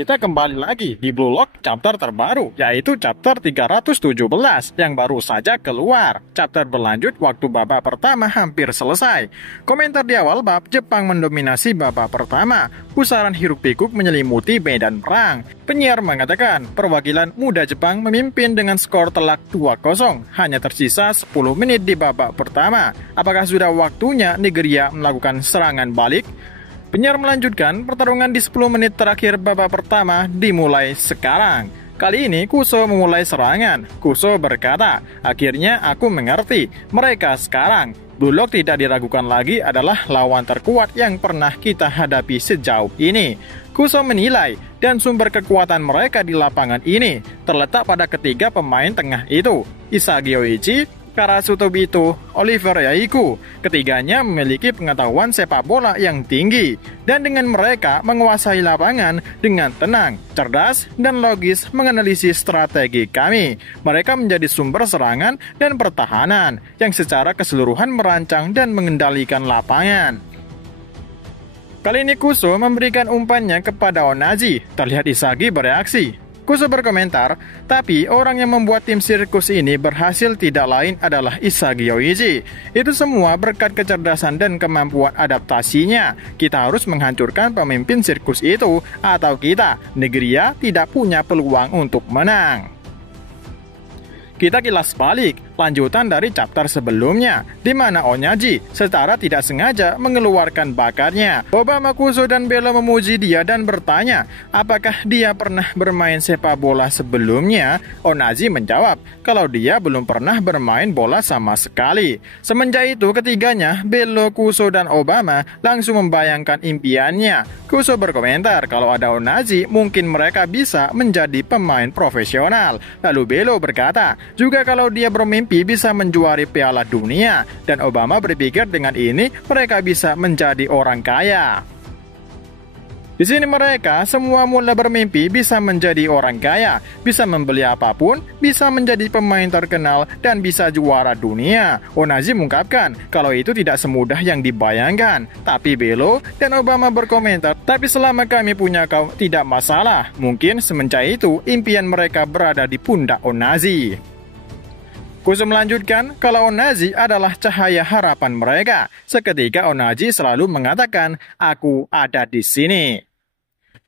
Kita kembali lagi di Blue Lock chapter terbaru, yaitu chapter 317 yang baru saja keluar. Chapter berlanjut waktu babak pertama hampir selesai. Komentar di awal bab, Jepang mendominasi babak pertama. Pusaran hiruk-pikuk menyelimuti medan perang. Penyiar mengatakan, perwakilan muda Jepang memimpin dengan skor telak 2-0. Hanya tersisa 10 menit di babak pertama. Apakah sudah waktunya Nigeria melakukan serangan balik? Penyiar melanjutkan, pertarungan di 10 menit terakhir babak pertama dimulai sekarang. Kali ini Kuso memulai serangan. Kuso berkata, akhirnya aku mengerti, mereka sekarang. Blue Lock tidak diragukan lagi adalah lawan terkuat yang pernah kita hadapi sejauh ini. Kuso menilai, dan sumber kekuatan mereka di lapangan ini terletak pada ketiga pemain tengah itu, Isagi Oichi, Karasuto Bito, Oliver Yaiku. Ketiganya memiliki pengetahuan sepak bola yang tinggi, dan dengan mereka menguasai lapangan dengan tenang, cerdas, dan logis menganalisis strategi kami. Mereka menjadi sumber serangan dan pertahanan yang secara keseluruhan merancang dan mengendalikan lapangan. Kali ini Kuso memberikan umpannya kepada Onaji. Terlihat Isagi bereaksi. Kuso berkomentar, tapi orang yang membuat tim sirkus ini berhasil tidak lain adalah Isagi Yoichi. Itu semua berkat kecerdasan dan kemampuan adaptasinya. Kita harus menghancurkan pemimpin sirkus itu, atau kita, Nigeria, tidak punya peluang untuk menang. Kita kilas balik, lanjutan dari chapter sebelumnya, di mana Onyaji secara tidak sengaja mengeluarkan bakatnya. Obama, Kuso, dan Belo memuji dia dan bertanya, apakah dia pernah bermain sepak bola sebelumnya? Onaji menjawab, kalau dia belum pernah bermain bola sama sekali. Semenjak itu ketiganya, Belo, Kuso, dan Obama langsung membayangkan impiannya. Kuso berkomentar, kalau ada Onaji, mungkin mereka bisa menjadi pemain profesional. Lalu Belo berkata, juga kalau dia bermimpi bisa menjuari Piala Dunia, dan Obama berpikir dengan ini mereka bisa menjadi orang kaya. Di sini mereka semua mulai bermimpi bisa menjadi orang kaya, bisa membeli apapun, bisa menjadi pemain terkenal, dan bisa juara dunia. Onaji mengungkapkan kalau itu tidak semudah yang dibayangkan. Tapi Belo dan Obama berkomentar, tapi selama kami punya kau tidak masalah. Mungkin semenjak itu impian mereka berada di pundak Onaji. Kuso melanjutkan, kalau Onaji adalah cahaya harapan mereka. Seketika Onaji selalu mengatakan, aku ada di sini.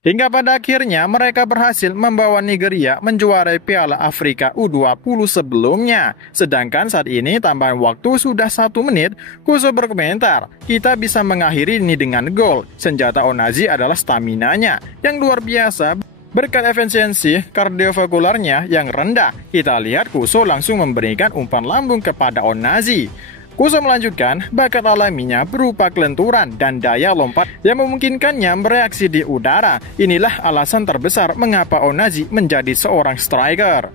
Hingga pada akhirnya mereka berhasil membawa Nigeria menjuarai Piala Afrika U20 sebelumnya. Sedangkan saat ini tambahan waktu sudah 1 menit, Kuso berkomentar, kita bisa mengakhiri ini dengan gol. Senjata Onaji adalah staminanya yang luar biasa. Berkat efisiensi kardiovaskularnya yang rendah, kita lihat Kuso langsung memberikan umpan lambung kepada Onaji. Kuso melanjutkan, bakat alaminya berupa kelenturan dan daya lompat yang memungkinkannya bereaksi di udara. Inilah alasan terbesar mengapa Onaji menjadi seorang striker.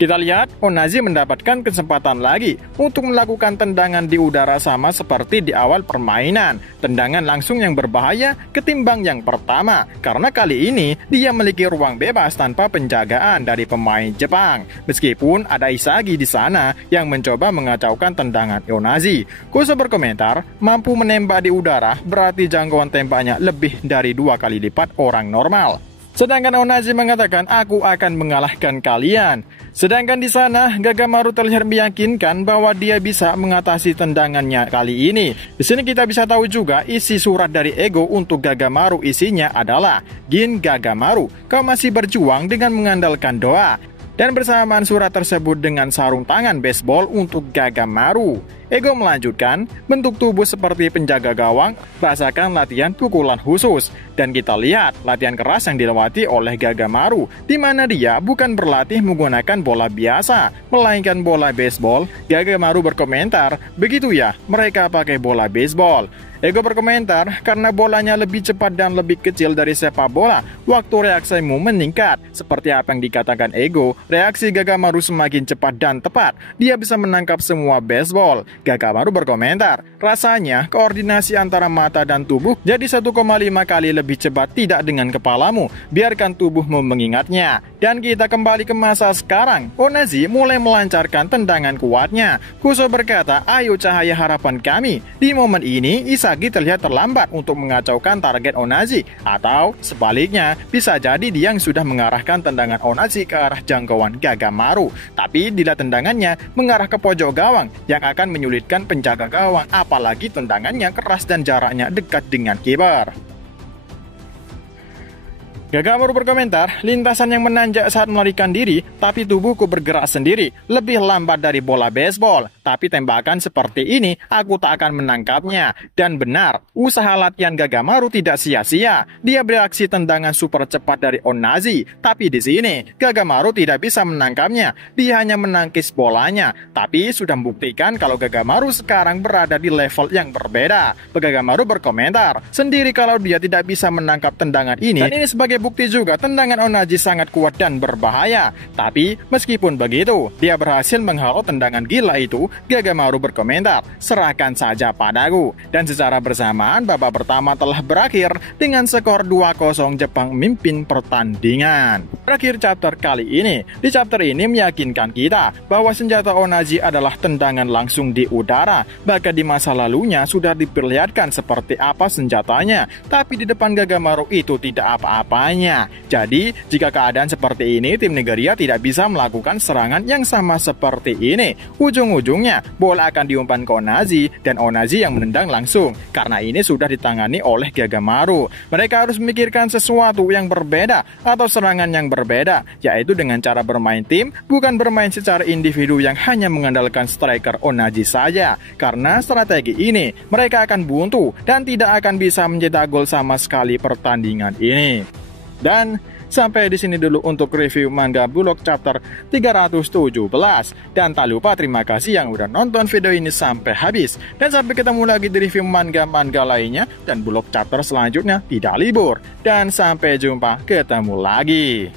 Kita lihat, Onaji mendapatkan kesempatan lagi untuk melakukan tendangan di udara sama seperti di awal permainan. Tendangan langsung yang berbahaya ketimbang yang pertama, karena kali ini dia memiliki ruang bebas tanpa penjagaan dari pemain Jepang. Meskipun ada Isagi di sana yang mencoba mengacaukan tendangan Onaji. Kuso berkomentar, mampu menembak di udara berarti jangkauan tembaknya lebih dari 2 kali lipat orang normal. Sedangkan Onaji mengatakan, aku akan mengalahkan kalian. Sedangkan di sana, Gagamaru terlihat meyakinkan bahwa dia bisa mengatasi tendangannya kali ini. Di sini kita bisa tahu juga isi surat dari Ego untuk Gagamaru, isinya adalah, Gin Gagamaru, kau masih berjuang dengan mengandalkan doa. Dan bersamaan surat tersebut dengan sarung tangan baseball untuk Gagamaru. Ego melanjutkan, bentuk tubuh seperti penjaga gawang, rasakan latihan pukulan khusus. Dan kita lihat latihan keras yang dilewati oleh Gagamaru, di mana dia bukan berlatih menggunakan bola biasa, melainkan bola baseball. Gagamaru berkomentar, begitu ya, mereka pakai bola baseball. Ego berkomentar, karena bolanya lebih cepat dan lebih kecil dari sepak bola, waktu reaksimu meningkat. Seperti apa yang dikatakan Ego, reaksi Gagamaru semakin cepat dan tepat. Dia bisa menangkap semua baseball. Gagamaru berkomentar, rasanya koordinasi antara mata dan tubuh jadi 1,5 kali lebih cepat tidak dengan kepalamu. Biarkan tubuhmu mengingatnya. Dan kita kembali ke masa sekarang. Onazi mulai melancarkan tendangan kuatnya. Kuso berkata, ayo cahaya harapan kami. Di momen ini, Isagi terlihat terlambat untuk mengacaukan target Onazi. Atau sebaliknya, bisa jadi dia yang sudah mengarahkan tendangan Onazi ke arah jangkauan Gagamaru. Tapi bila tendangannya mengarah ke pojok gawang yang akan menyulitkan penjaga gawang, apalagi tendangannya keras dan jaraknya dekat dengan kiper. Gagamaru berkomentar, lintasan yang menanjak saat melarikan diri, tapi tubuhku bergerak sendiri, lebih lambat dari bola baseball. Tapi tembakan seperti ini, aku tak akan menangkapnya. Dan benar, usaha latihan Gagamaru tidak sia-sia. Dia bereaksi tendangan super cepat dari Onazi. Tapi di sini, Gagamaru tidak bisa menangkapnya. Dia hanya menangkis bolanya. Tapi sudah membuktikan kalau Gagamaru sekarang berada di level yang berbeda. Gagamaru berkomentar, sendiri kalau dia tidak bisa menangkap tendangan ini. Dan ini sebagai bukti juga tendangan Onazi sangat kuat dan berbahaya. Tapi meskipun begitu, dia berhasil menghalau tendangan gila itu. Gagamaru berkomentar, serahkan saja padaku. Dan secara bersamaan babak pertama telah berakhir dengan skor 2-0 Jepang memimpin pertandingan. Berakhir chapter kali ini. Di chapter ini meyakinkan kita bahwa senjata Onazi adalah tendangan langsung di udara. Bahkan di masa lalunya sudah diperlihatkan seperti apa senjatanya. Tapi di depan Gagamaru itu tidak apa-apanya. Jadi, jika keadaan seperti ini, tim Nigeria tidak bisa melakukan serangan yang sama seperti ini. Ujung-ujungnya, bola akan diumpan ke Onazi, dan Onazi yang menendang langsung. Karena ini sudah ditangani oleh Gagamaru. Mereka harus memikirkan sesuatu yang berbeda, atau serangan yang berbeda, yaitu dengan cara bermain tim, bukan bermain secara individu yang hanya mengandalkan striker Onazi saja. Karena strategi ini, mereka akan buntu, dan tidak akan bisa mencetak gol sama sekali pertandingan ini. Dan sampai di sini dulu untuk review manga Bullock chapter 317. Dan tak lupa terima kasih yang udah nonton video ini sampai habis. Dan sampai ketemu lagi di review manga-manga lainnya dan Bullock chapter selanjutnya tidak libur. Dan sampai jumpa, ketemu lagi.